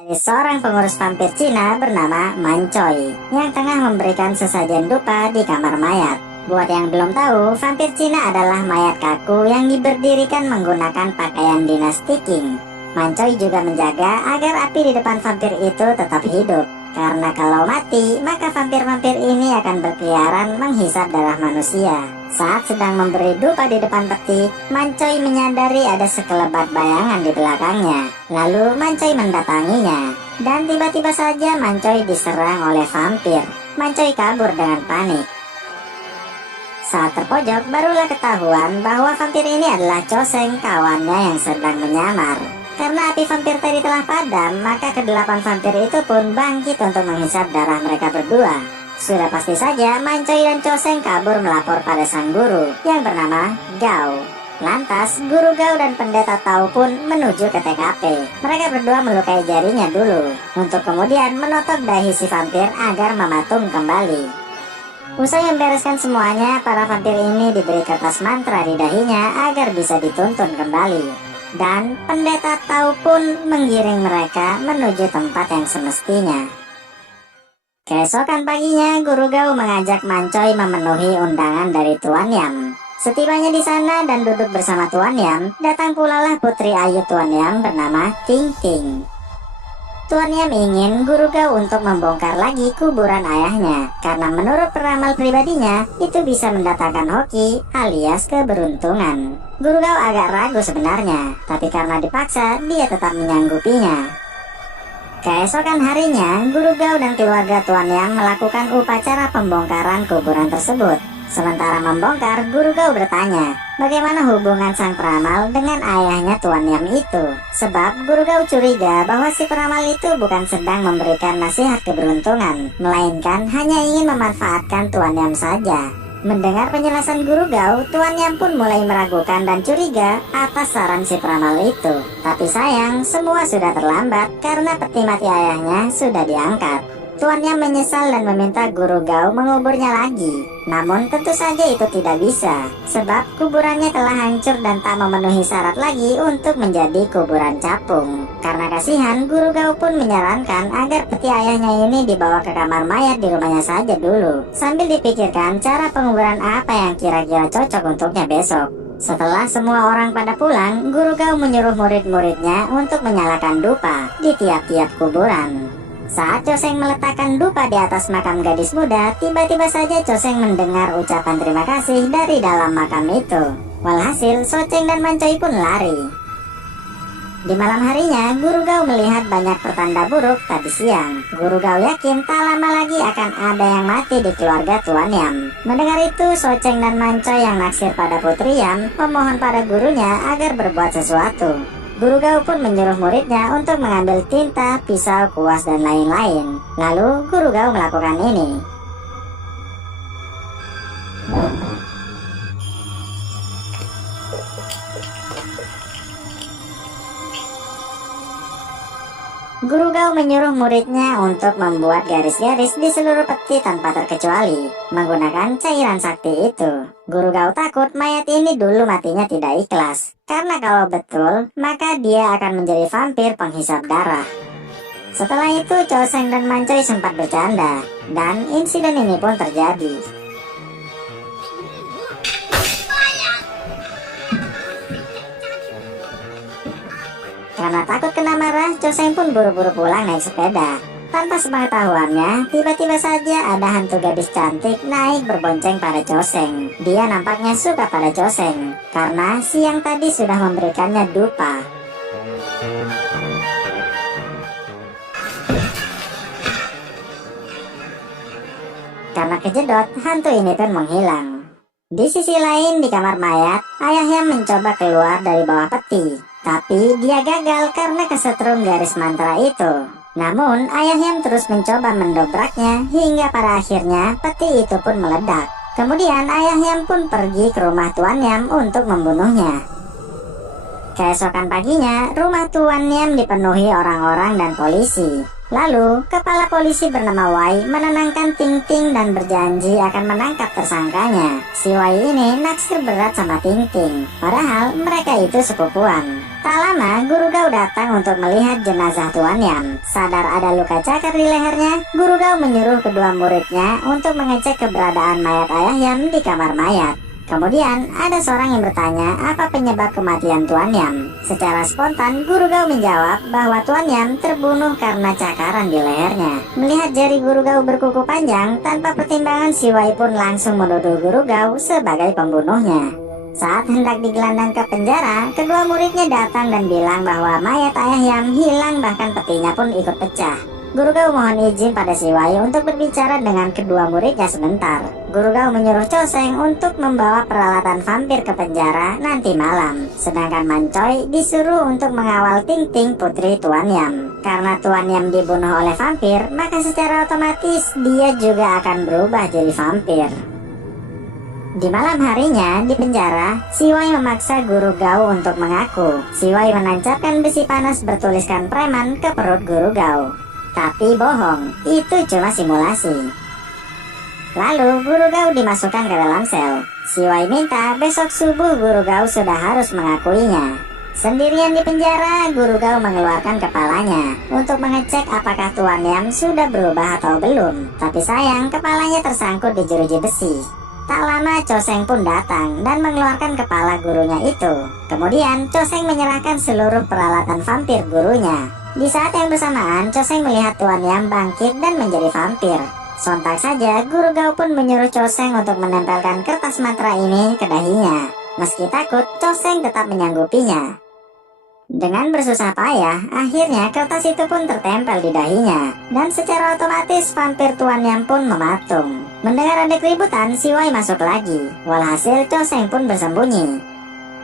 dari seorang pengurus vampir Cina bernama Mancoy yang tengah memberikan sesajen dupa di kamar mayat. Buat yang belum tahu, vampir Cina adalah mayat kaku yang diberdirikan menggunakan pakaian dinasti Qing. Mancoy juga menjaga agar api di depan vampir itu tetap hidup, karena kalau mati, maka vampir-vampir ini akan berkeliaran menghisap darah manusia. Saat sedang memberi dupa di depan peti, Mancoy menyadari ada sekelebat bayangan di belakangnya. Lalu Mancoy mendatanginya, dan tiba-tiba saja Mancoy diserang oleh vampir. Mancoy kabur dengan panik. Saat terpojok, barulah ketahuan bahwa vampir ini adalah Choseng, kawannya yang sedang menyamar. Karena api vampir tadi telah padam, maka kedelapan vampir itu pun bangkit untuk menghisap darah mereka berdua. Sudah pasti saja Mancoy dan Choseng kabur melapor pada sang guru yang bernama Gao. Lantas, Guru Gao dan Pendeta Tao pun menuju ke TKP. Mereka berdua melukai jarinya dulu, untuk kemudian menotok dahi si vampir agar mematung kembali. Usai membereskan semuanya, para vampir ini diberi kertas mantra di dahinya agar bisa dituntun kembali. Dan Pendeta Tao pun menggiring mereka menuju tempat yang semestinya. Keesokan paginya, Guru Gao mengajak Mancoy memenuhi undangan dari Tuan Yam. Setibanya di sana dan duduk bersama Tuan Yam, datang pula lah putri ayu Tuan Yam bernama Ting Ting. Tuan Yam ingin Guru Gao untuk membongkar lagi kuburan ayahnya, karena menurut peramal pribadinya, itu bisa mendatangkan hoki alias keberuntungan. Guru Gao agak ragu sebenarnya, tapi karena dipaksa, dia tetap menyanggupinya. Keesokan harinya, Guru Gao dan keluarga Tuan Yam melakukan upacara pembongkaran kuburan tersebut. Sementara membongkar, Guru Gao bertanya, bagaimana hubungan sang peramal dengan ayahnya Tuan Yam itu? Sebab Guru Gao curiga bahwa si peramal itu bukan sedang memberikan nasihat keberuntungan, melainkan hanya ingin memanfaatkan Tuan Yam saja. Mendengar penjelasan Guru Gao, Tuan Yam pun mulai meragukan dan curiga atas saran si peramal itu. Tapi sayang, semua sudah terlambat karena peti mati ayahnya sudah diangkat. Tuan Yam menyesal dan meminta Guru Gao menguburnya lagi. Namun tentu saja itu tidak bisa, sebab kuburannya telah hancur dan tak memenuhi syarat lagi untuk menjadi kuburan capung. Karena kasihan, Guru Gao pun menyarankan agar peti ayahnya ini dibawa ke kamar mayat di rumahnya saja dulu, sambil dipikirkan cara penguburan apa yang kira-kira cocok untuknya besok. Setelah semua orang pada pulang, Guru Gao menyuruh murid-muridnya untuk menyalakan dupa di tiap-tiap kuburan. Saat Choseng meletakkan dupa di atas makam gadis muda, tiba-tiba saja Choseng mendengar ucapan terima kasih dari dalam makam itu. Walhasil, Socheng dan Mancoy pun lari. Di malam harinya, Guru Gao melihat banyak pertanda buruk tadi siang. Guru Gao yakin tak lama lagi akan ada yang mati di keluarga Tuan Yam. Mendengar itu, Socheng dan Mancoy yang naksir pada Putri Yam memohon pada gurunya agar berbuat sesuatu. Guru Gao pun menyuruh muridnya untuk mengambil tinta, pisau, kuas, dan lain-lain. Lalu Guru Gao melakukan ini. Guru Gao menyuruh muridnya untuk membuat garis-garis di seluruh peti tanpa terkecuali, menggunakan cairan sakti itu. Guru Gao takut mayat ini dulu matinya tidak ikhlas, karena kalau betul, maka dia akan menjadi vampir penghisap darah. Setelah itu, Choseng dan Mancoy sempat bercanda, dan insiden ini pun terjadi. Karena takut kena marah, Choseng pun buru-buru pulang naik sepeda. Tanpa sepengetahuannya, tiba-tiba saja ada hantu gadis cantik naik berbonceng pada Choseng. Dia nampaknya suka pada Choseng, karena siang tadi sudah memberikannya dupa. Karena kejedot, hantu ini pun menghilang. Di sisi lain, di kamar mayat, ayahnya mencoba keluar dari bawah peti. Tapi dia gagal karena kesetrum garis mantra itu. Namun Ayah Yam terus mencoba mendobraknya hingga pada akhirnya peti itu pun meledak. Kemudian Ayah Yam pun pergi ke rumah Tuan Yam untuk membunuhnya. Keesokan paginya, rumah Tuan Yam dipenuhi orang-orang dan polisi. Lalu, kepala polisi bernama Wai menenangkan Ting Ting dan berjanji akan menangkap tersangkanya. Si Wai ini naksir berat sama Ting Ting, padahal mereka itu sepupuan. Tak lama, Guru Gao datang untuk melihat jenazah Tuan Yam. Sadar ada luka cakar di lehernya, Guru Gao menyuruh kedua muridnya untuk mengecek keberadaan mayat Ayah Yam di kamar mayat. Kemudian, ada seorang yang bertanya apa penyebab kematian Tuan Yam. Secara spontan, Guru Gao menjawab bahwa Tuan Yam terbunuh karena cakaran di lehernya. Melihat jari Guru Gao berkuku panjang, tanpa pertimbangan Si Wai pun langsung menuduh Guru Gao sebagai pembunuhnya. Saat hendak digelandang ke penjara, kedua muridnya datang dan bilang bahwa mayat Ayah Yam hilang, bahkan petinya pun ikut pecah. Guru Gao mohon izin pada Si Wai untuk berbicara dengan kedua muridnya sebentar. Guru Gao menyuruh Cho Seng untuk membawa peralatan vampir ke penjara nanti malam. Sedangkan Man Choi disuruh untuk mengawal Ting Ting, putri Tuan Yam. Karena Tuan Yam dibunuh oleh vampir, maka secara otomatis dia juga akan berubah jadi vampir. Di malam harinya, di penjara, Si Wai memaksa Guru Gao untuk mengaku. Si Wai menancapkan besi panas bertuliskan preman ke perut Guru Gao. Tapi bohong, itu cuma simulasi. Lalu Guru Gao dimasukkan ke dalam sel. Si Wai minta besok subuh Guru Gao sudah harus mengakuinya. Sendirian di penjara, Guru Gao mengeluarkan kepalanya untuk mengecek apakah Tuan Yam sudah berubah atau belum. Tapi sayang, kepalanya tersangkut di jeruji besi. Tak lama Cho Seng pun datang dan mengeluarkan kepala gurunya itu. Kemudian Cho Seng menyerahkan seluruh peralatan vampir gurunya. Di saat yang bersamaan, Cho Seng melihat Tuan Yam bangkit dan menjadi vampir. Sontak saja Guru Gao pun menyuruh Cho Seng untuk menempelkan kertas mantra ini ke dahinya. Meski takut, Cho Seng tetap menyanggupinya. Dengan bersusah payah, akhirnya kertas itu pun tertempel di dahinya. Dan secara otomatis vampir Tuan Yam pun mematung. Mendengar ada keributan, Si Wai masuk lagi. Walhasil Cho Seng pun bersembunyi.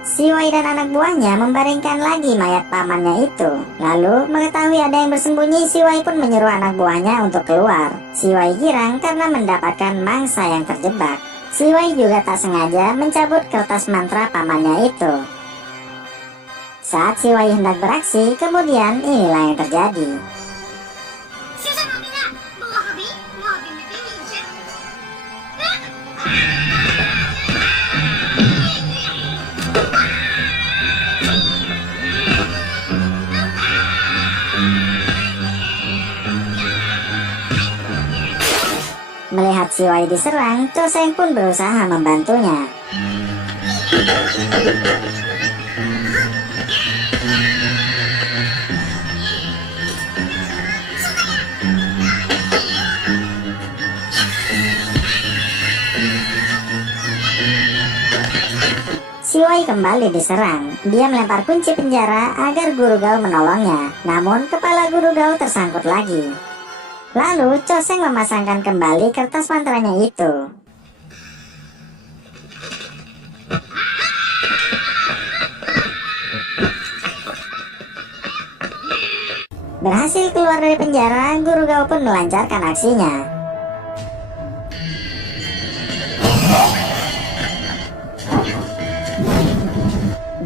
Si Wai dan anak buahnya membaringkan lagi mayat pamannya itu. Lalu mengetahui ada yang bersembunyi, Si Wai pun menyuruh anak buahnya untuk keluar. Si Wai girang karena mendapatkan mangsa yang terjebak. Si Wai juga tak sengaja mencabut kertas mantra pamannya itu. Saat Si Wai hendak beraksi, kemudian inilah yang terjadi. Melihat Si Wai diserang, Cho Seng pun berusaha membantunya. Si Wai kembali diserang. Dia melempar kunci penjara agar Guru Gao menolongnya. Namun kepala Guru Gao tersangkut lagi. Lalu Cho Seng memasangkan kembali kertas mantranya itu. Berhasil keluar dari penjara, Guru Gao pun melancarkan aksinya.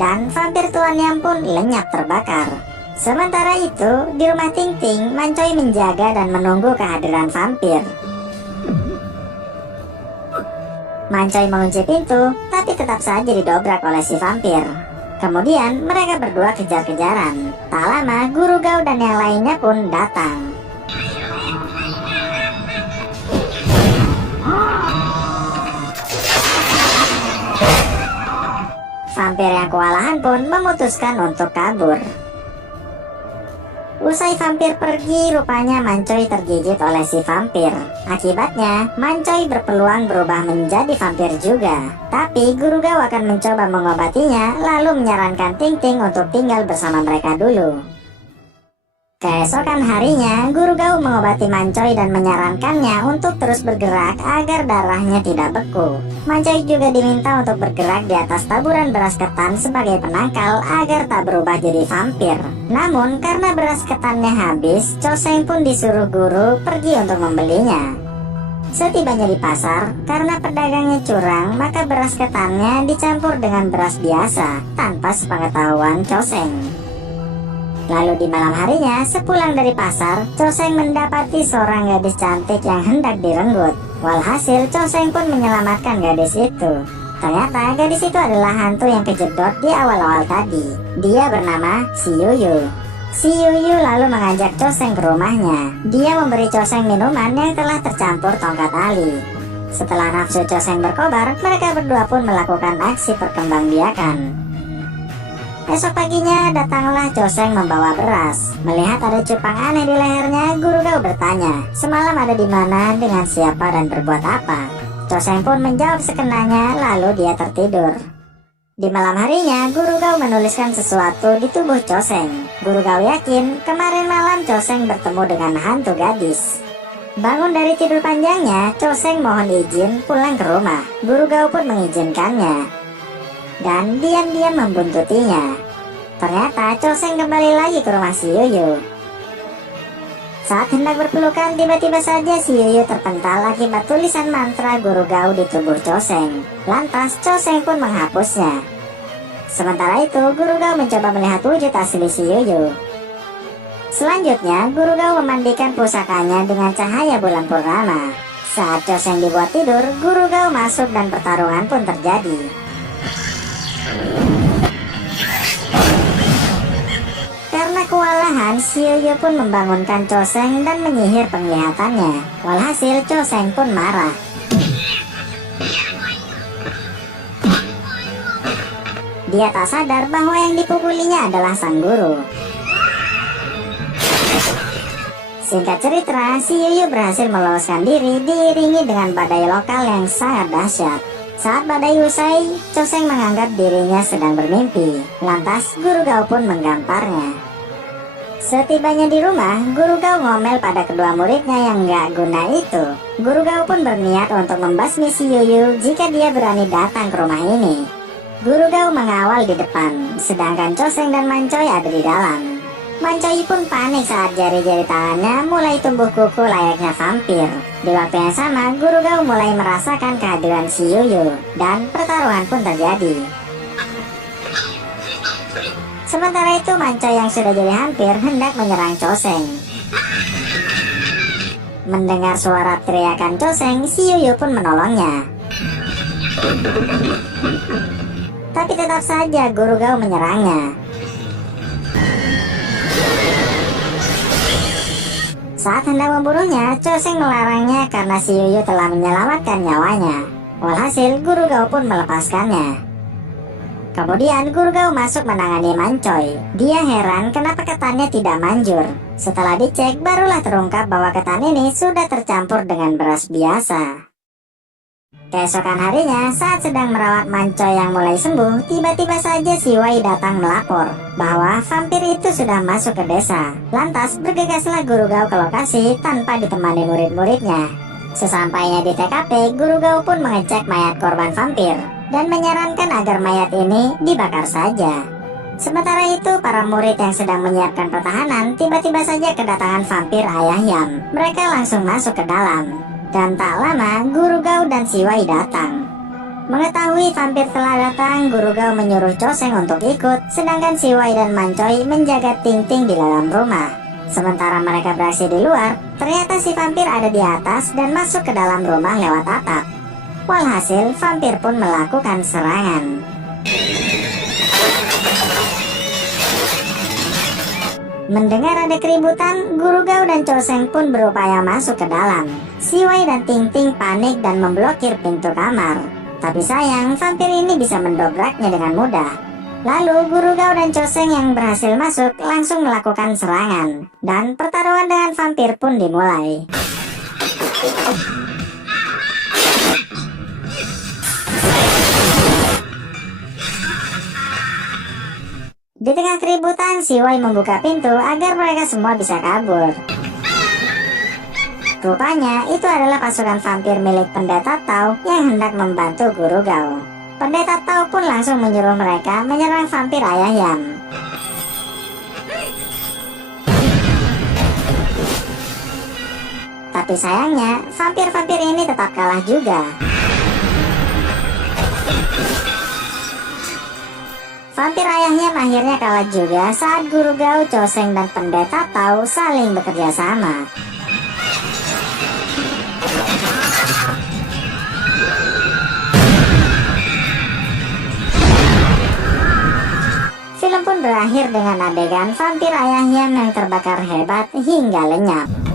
Dan vampir Tuan Yam pun lenyap terbakar. Sementara itu, di rumah Ting Ting, Man Choi menjaga dan menunggu kehadiran vampir. Man Choi mengunci pintu, tapi tetap saja didobrak oleh si vampir. Kemudian mereka berdua kejar-kejaran. Tak lama, Guru Gao dan yang lainnya pun datang. Vampir yang kewalahan pun memutuskan untuk kabur. Usai vampir pergi, rupanya Man Choi tergigit oleh si vampir. Akibatnya, Man Choi berpeluang berubah menjadi vampir juga. Tapi Guru Gao akan mencoba mengobatinya, lalu menyarankan Ting Ting untuk tinggal bersama mereka dulu. Keesokan harinya, Guru Gao mengobati Man Choi dan menyarankannya untuk terus bergerak agar darahnya tidak beku. Man Choi juga diminta untuk bergerak di atas taburan beras ketan sebagai penangkal agar tak berubah jadi vampir. Namun, karena beras ketannya habis, Cho Seng pun disuruh guru pergi untuk membelinya. Setibanya di pasar, karena pedagangnya curang, maka beras ketannya dicampur dengan beras biasa tanpa sepengetahuan Cho Seng. Lalu di malam harinya, sepulang dari pasar, Cho Seng mendapati seorang gadis cantik yang hendak direnggut. Walhasil, Cho Seng pun menyelamatkan gadis itu. Ternyata gadis itu adalah hantu yang kejedot di awal-awal tadi. Dia bernama Si Yuyu. Si Yuyu lalu mengajak Choseng ke rumahnya. Dia memberi Choseng minuman yang telah tercampur tongkat ali. Setelah nafsu Choseng berkobar, mereka berdua pun melakukan aksi perkembangbiakan. Esok paginya datanglah Choseng membawa beras. Melihat ada cupang aneh di lehernya, Guru Gao bertanya, semalam ada di mana, dengan siapa, dan berbuat apa? Choseng pun menjawab sekenanya, lalu dia tertidur. Di malam harinya, Guru Gao menuliskan sesuatu di tubuh Choseng. Guru Gao yakin kemarin malam Choseng bertemu dengan hantu gadis. Bangun dari tidur panjangnya, Choseng mohon izin pulang ke rumah. Guru Gao pun mengizinkannya dan diam-diam membuntutinya. Ternyata Choseng kembali lagi ke rumah si Yuyu. Saat hendak berpelukan, tiba-tiba saja si Yuyu terpental akibat tulisan mantra Guru Gao di tubuh Choseng. Lantas Choseng pun menghapusnya. Sementara itu, Guru Gao mencoba melihat wujud asli si Yuyu. Selanjutnya, Guru Gao memandikan pusakanya dengan cahaya bulan purnama. Saat Choseng dibuat tidur, Guru Gao masuk dan pertarungan pun terjadi. Karena kewalahan, si Yuyu pun membangunkan Choseng dan menyihir penglihatannya. Walhasil Choseng pun marah. Dia tak sadar bahwa yang dipukulinya adalah sang guru. Singkat cerita, si Yuyu berhasil meloloskan diri diiringi dengan badai lokal yang sangat dahsyat. Saat badai usai, Choseng menganggap dirinya sedang bermimpi. Lantas, Guru Gao pun menggamparnya. Setibanya di rumah, Guru Gao ngomel pada kedua muridnya yang gak guna itu. Guru Gao pun berniat untuk membasmi si Yuyu jika dia berani datang ke rumah ini. Guru Gao mengawal di depan, sedangkan Choseng dan Mancoy ada di dalam. Mancoy pun panik saat jari-jari tangannya mulai tumbuh kuku layaknya vampir. Di waktu yang sama, Guru Gao mulai merasakan kehadiran si Yuyu, dan pertaruhan pun terjadi. Sementara itu, Mancoy yang sudah jadi hampir hendak menyerang Choseng. Mendengar suara teriakan Choseng, si Yuyu pun menolongnya. Tapi tetap saja Guru Gao menyerangnya. Saat hendak membunuhnya, Choseng melarangnya karena si Yuyu telah menyelamatkan nyawanya. Walhasil, Guru Gao pun melepaskannya. Kemudian Guru Gao masuk menangani Mancoy. Dia heran kenapa ketannya tidak manjur. Setelah dicek, barulah terungkap bahwa ketan ini sudah tercampur dengan beras biasa. Keesokan harinya, saat sedang merawat Mancoy yang mulai sembuh, tiba-tiba saja si Wei datang melapor bahwa vampir itu sudah masuk ke desa. Lantas bergegaslah Guru Gao ke lokasi tanpa ditemani murid-muridnya. Sesampainya di TKP, Guru Gao pun mengecek mayat korban vampir dan menyarankan agar mayat ini dibakar saja. Sementara itu, para murid yang sedang menyiapkan pertahanan tiba-tiba saja kedatangan vampir Ayah Yam. Mereka langsung masuk ke dalam. Dan tak lama, Guru Gao dan si Wei datang. Mengetahui vampir telah datang, Guru Gao menyuruh Choseng untuk ikut, sedangkan si Wei dan Mancoy menjaga Ting Ting di dalam rumah. Sementara mereka beraksi di luar, ternyata si vampir ada di atas dan masuk ke dalam rumah lewat atap. Walhasil, vampir pun melakukan serangan. Mendengar ada keributan, Guru Gao dan Choseng pun berupaya masuk ke dalam. Si Wei dan Ting Ting panik dan memblokir pintu kamar. Tapi sayang, vampir ini bisa mendobraknya dengan mudah. Lalu Guru Gao dan Choseng yang berhasil masuk langsung melakukan serangan. Dan pertarungan dengan vampir pun dimulai. Di tengah keributan, si Wei membuka pintu agar mereka semua bisa kabur. Rupanya, itu adalah pasukan vampir milik Pendeta Tao yang hendak membantu Guru Gao. Pendeta Tao pun langsung menyuruh mereka menyerang vampir Ayah Yam. Tapi sayangnya, vampir-vampir ini tetap kalah juga. Vampir Ayah Yam akhirnya kalah juga saat Guru Gao, Choseng, dan Pendeta Tao saling bekerja sama. berakhir dengan adegan vampir ayah Hyam yang terbakar hebat hingga lenyap.